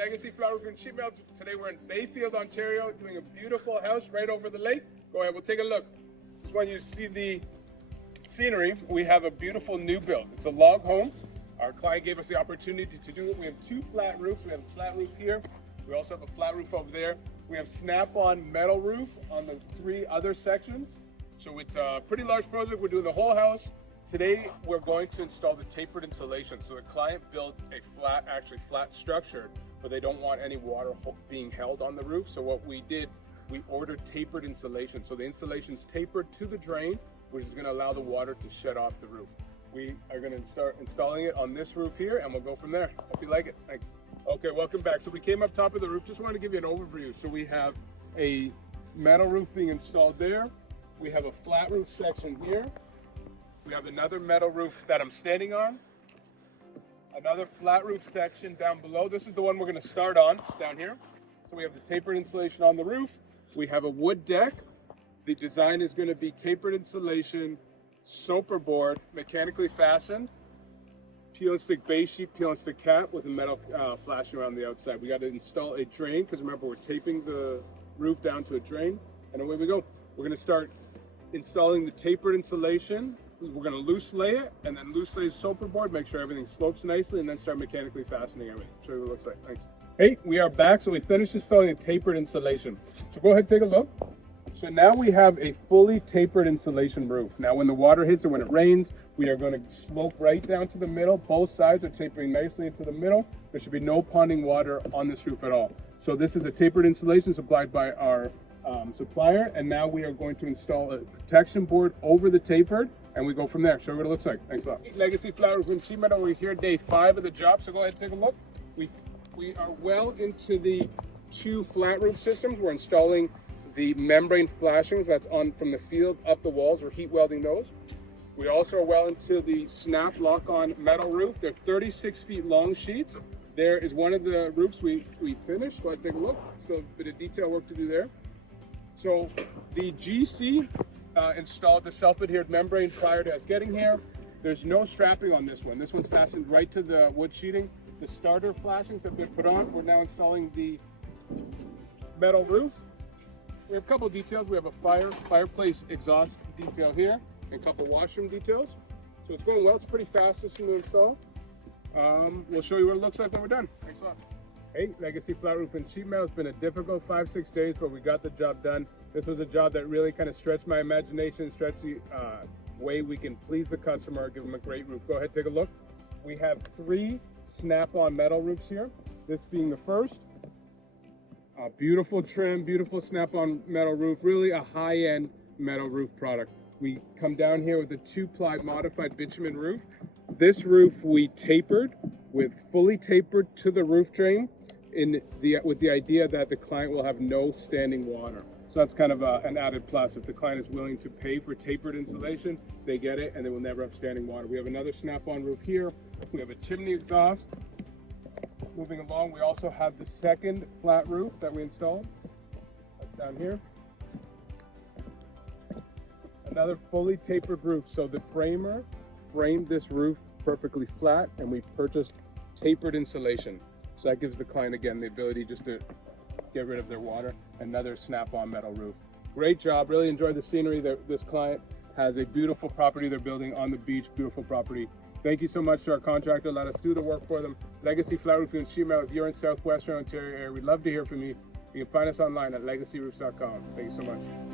Legacy Flat Roof and Sheet Metal. Today we're in Bayfield, Ontario, doing a beautiful house right over the lake. Go ahead, we'll take a look. Just want you to see the scenery. We have a beautiful new build. It's a log home. Our client gave us the opportunity to do it. We have two flat roofs. We have a flat roof here. We also have a flat roof over there. We have snap-on metal roof on the three other sections. So it's a pretty large project. We're doing the whole house. Today, we're going to install the tapered insulation. So the client built a flat, actually flat structure, but they don't want any water being held on the roof. So what we did, we ordered tapered insulation. So the insulation's tapered to the drain, which is gonna allow the water to shed off the roof. We are gonna start installing it on this roof here, and we'll go from there. Hope you like it, thanks. Okay, welcome back. So we came up top of the roof. Just wanted to give you an overview. So we have a metal roof being installed there. We have a flat roof section here. We have another metal roof that I'm standing on. Another flat roof section down below. This is the one we're going to start on down here. So we have the tapered insulation on the roof. We have a wood deck. The design is going to be tapered insulation, soper board, mechanically fastened, peel and stick base sheet, peel and stick cap with a metal flashing around the outside. We got to install a drain because remember we're taping the roof down to a drain. And away we go. We're going to start installing the tapered insulation. We're going to loose lay it and then loose lay the soper board, make sure everything slopes nicely, and then start mechanically fastening everything. Show you what it looks like. Thanks. Hey, we are back. So we finished installing the tapered insulation. So go ahead and take a look. So now we have a fully tapered insulation roof. Now when the water hits or when it rains, we are going to slope right down to the middle. Both sides are tapering nicely into the middle. There should be no ponding water on this roof at all. So this is a tapered insulation supplied by our supplier, and now we are going to install a protection board over the tapered, and we go from there. Show you what it looks like. Thanks a lot. Legacy Flat Roof and Sheet Metal. We're here day 5 of the job, so go ahead and take a look. We are well into the 2 flat roof systems. We're installing the membrane flashings that's on from the field up the walls. We're heat welding those. We also are well into the snap lock-on metal roof. They're 36 feet long sheets. There is one of the roofs we finished. Go ahead and take a look. Still a bit of detail work to do there. So the GC installed the self-adhered membrane prior to us getting here. There's no strapping on this one. This one's fastened right to the wood sheeting. The starter flashings have been put on. We're now installing the metal roof. We have a couple of details. We have a fireplace exhaust detail here and a couple washroom details. So it's going well. It's a pretty fast system to install. We'll show you what it looks like when we're done. Thanks a lot. Hey, Legacy Flat Roof and Sheet Metal. It's been a difficult 5-6 days, but we got the job done. This was a job that really kind of stretched my imagination, stretched the way we can please the customer, give them a great roof. Go ahead, take a look. We have 3 snap-on metal roofs here. This being the first. Beautiful trim, beautiful snap-on metal roof, really a high-end metal roof product. We come down here with a 2-ply modified bitumen roof. This roof we tapered with fully tapered to the roof drain with the idea that the client will have no standing water. So that's kind of an added plus. If the client is willing to pay for tapered insulation, they get it and they will never have standing water. We have another snap-on roof here. We have a chimney exhaust. Moving along, we also have the second flat roof that we installed. That's down here. Another fully tapered roof. So the framer framed this roof perfectly flat, and we purchased tapered insulation. So that gives the client, again, the ability just to get rid of their water. Another snap-on metal roof. Great job. Really enjoyed the scenery. This client has a beautiful property they're building on the beach. Beautiful property. Thank you so much to our contractor. Let us do the work for them. Legacy Flat Roof and Sheet Metal. If you're in Southwestern Ontario area, we'd love to hear from you. You can find us online at legacyroofs.com. Thank you so much.